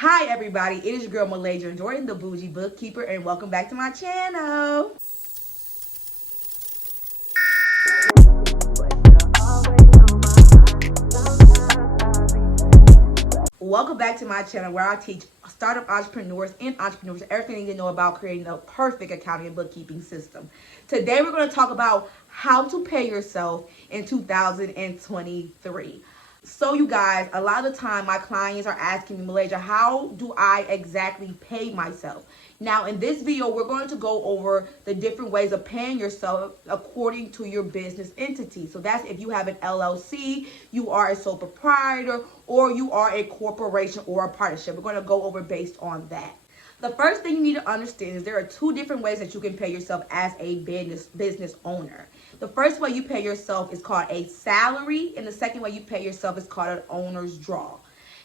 Hi everybody, it is your girl Malaysia Jordan, the Boujee Bookkeeper, and welcome back to my channel. Welcome back to my channel where I teach startup entrepreneurs and entrepreneurs everything they need to know about creating a perfect accounting and bookkeeping system. Today we're going to talk about how to pay yourself in 2023. So you guys, a lot of the time my clients are asking me, Malaysia, how do I exactly pay myself? Now in this video, we're going to go over the different ways of paying yourself according to your business entity. So that's if you have an LLC, you are a sole proprietor, or you are a corporation or a partnership. We're going to go over based on that. The first thing you need to understand is there are two different ways that you can pay yourself as a business owner. The first way you pay yourself is called a salary, and the second way you pay yourself is called an owner's draw.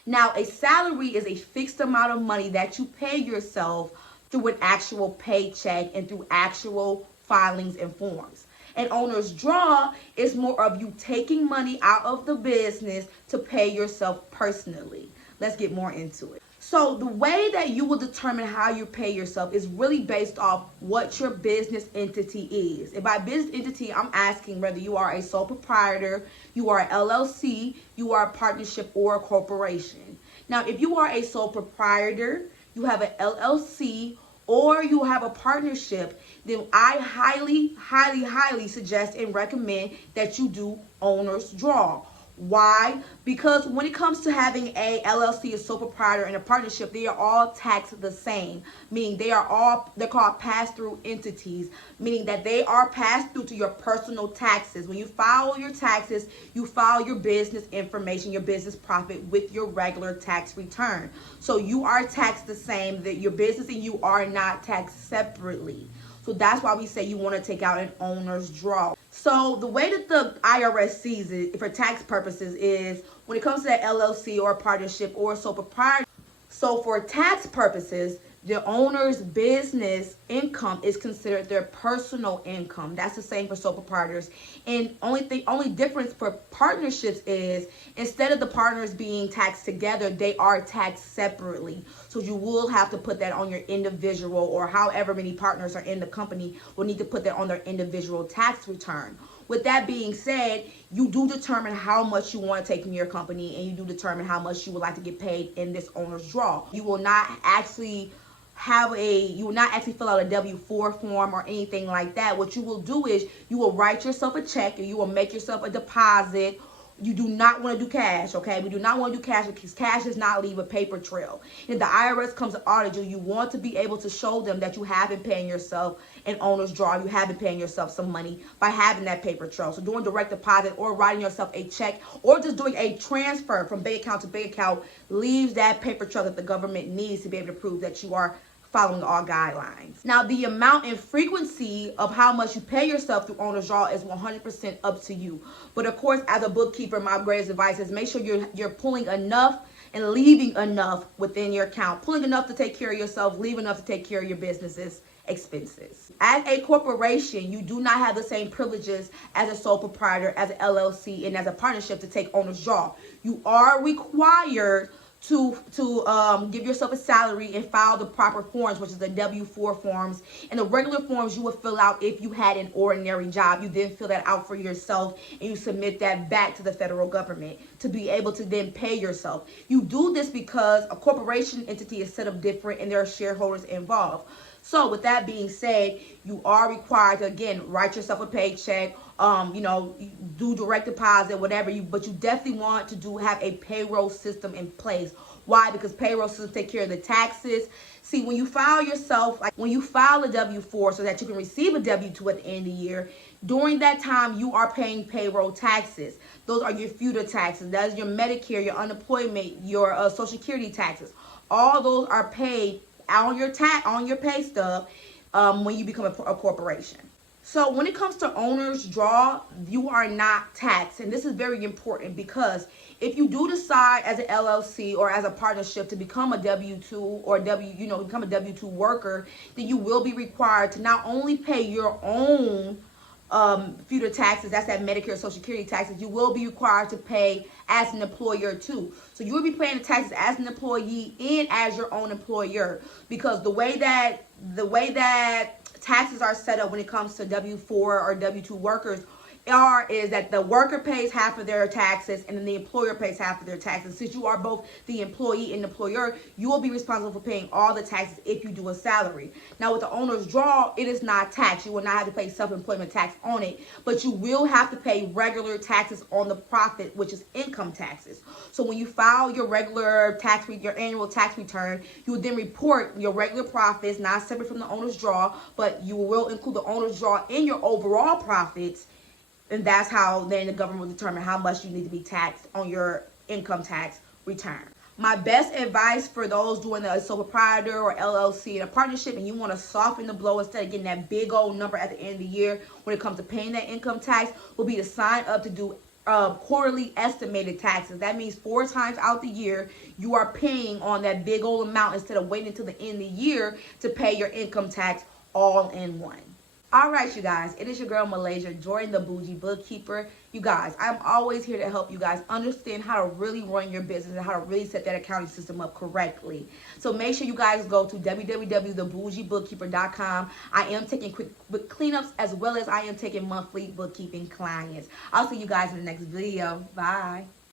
Now, a salary is a fixed amount of money that you pay yourself through an actual paycheck and through actual filings and forms. An owner's draw is more of you taking money out of the business to pay yourself personally. Let's get more into it. So the way that you will determine how you pay yourself is really based off what your business entity is. And by business entity, I'm asking whether you are a sole proprietor, you are an LLC, you are a partnership, or a corporation. Now, if you are a sole proprietor, you have an LLC, or you have a partnership, then I highly suggest and recommend that you do owner's draw. Why? Because when it comes to having a LLC, a sole proprietor, and a partnership, they are all taxed the same. Meaning they're called pass-through entities, meaning that they are passed through to your personal taxes. When you file your taxes, you file your business information, your business profit with your regular tax return. So you are taxed the same, that your business and you are not taxed separately. So that's why we say you want to take out an owner's draw. So the way that the IRS sees it for tax purposes is when it comes to that LLC or a partnership or a sole proprietor. So for tax purposes, the owner's business income is considered their personal income. That's the same for sole proprietors. And only difference for partnerships is instead of the partners being taxed together, they are taxed separately. So you will have to put that on your individual, or however many partners are in the company will need to put that on their individual tax return. With that being said, you do determine how much you want to take from your company, and you do determine how much you would like to get paid in this owner's draw. You will not actually fill out a W-4 form or anything like that. What you will do is you will write yourself a check, and you will make yourself a deposit. You do not want to do cash, okay? We do not want to do cash because cash does not leave a paper trail. If the IRS comes to audit you, you want to be able to show them that you have been paying yourself an owner's draw. You have been paying yourself some money by having that paper trail. So doing direct deposit or writing yourself a check or just doing a transfer from bank account to bank account leaves that paper trail that the government needs to be able to prove that you are following all guidelines. Now, the amount and frequency of how much you pay yourself through owner's draw is 100% up to you. But of course, as a bookkeeper, my greatest advice is make sure you're pulling enough and leaving enough within your account. Pulling enough to take care of yourself, leaving enough to take care of your business's expenses. As a corporation, you do not have the same privileges as a sole proprietor, as an LLC, and as a partnership to take owner's draw. You are required to give yourself a salary and file the proper forms, which is the W-4 forms. And the regular forms you would fill out if you had an ordinary job. You then fill that out for yourself and you submit that back to the federal government to be able to then pay yourself. You do this because a corporation entity is set up different and there are shareholders involved. So with that being said, you are required to, again, write yourself a paycheck, do direct deposit, whatever but you definitely want to have a payroll system in place. Why? Because payroll systems take care of the taxes. See, when you file a W-4 so that you can receive a W-2 at the end of the year, during that time, you are paying payroll taxes. Those are your FUTA taxes. That is your Medicare, your unemployment, your Social Security taxes. All those are paid on your pay stub when you become a corporation. So when it comes to owner's draw, you are not taxed. And this is very important because if you do decide as an LLC or as a partnership to become a W-2 or become a W-2 worker, then you will be required to not only pay your own future taxes, that's that Medicare Social Security taxes, you will be required to pay as an employer too. So you will be paying the taxes as an employee and as your own employer, because the way that taxes are set up when it comes to W-4 or W-2 workers is that the worker pays half of their taxes and then the employer pays half of their taxes. Since you are both the employee and employer, you will be responsible for paying all the taxes if you do a salary. Now with the owner's draw, it is not taxed. You will not have to pay self-employment tax on it, but you will have to pay regular taxes on the profit, which is income taxes. So when you file your regular your annual tax return, you will then report your regular profits, not separate from the owner's draw, but you will include the owner's draw in your overall profits. And that's how then the government will determine how much you need to be taxed on your income tax return. My best advice for those doing a sole proprietor or LLC in a partnership and you want to soften the blow instead of getting that big old number at the end of the year when it comes to paying that income tax will be to sign up to do quarterly estimated taxes. That means 4 times out the year you are paying on that big old amount instead of waiting until the end of the year to pay your income tax all in one. All right, you guys, it is your girl Malaysia, join the Boujee Bookkeeper. You guys, I'm always here to help you guys understand how to really run your business and how to really set that accounting system up correctly. So make sure you guys go to www.theboujeebookkeeper.com. I am taking quick cleanups as well as I am taking monthly bookkeeping clients. I'll see you guys in the next video. Bye.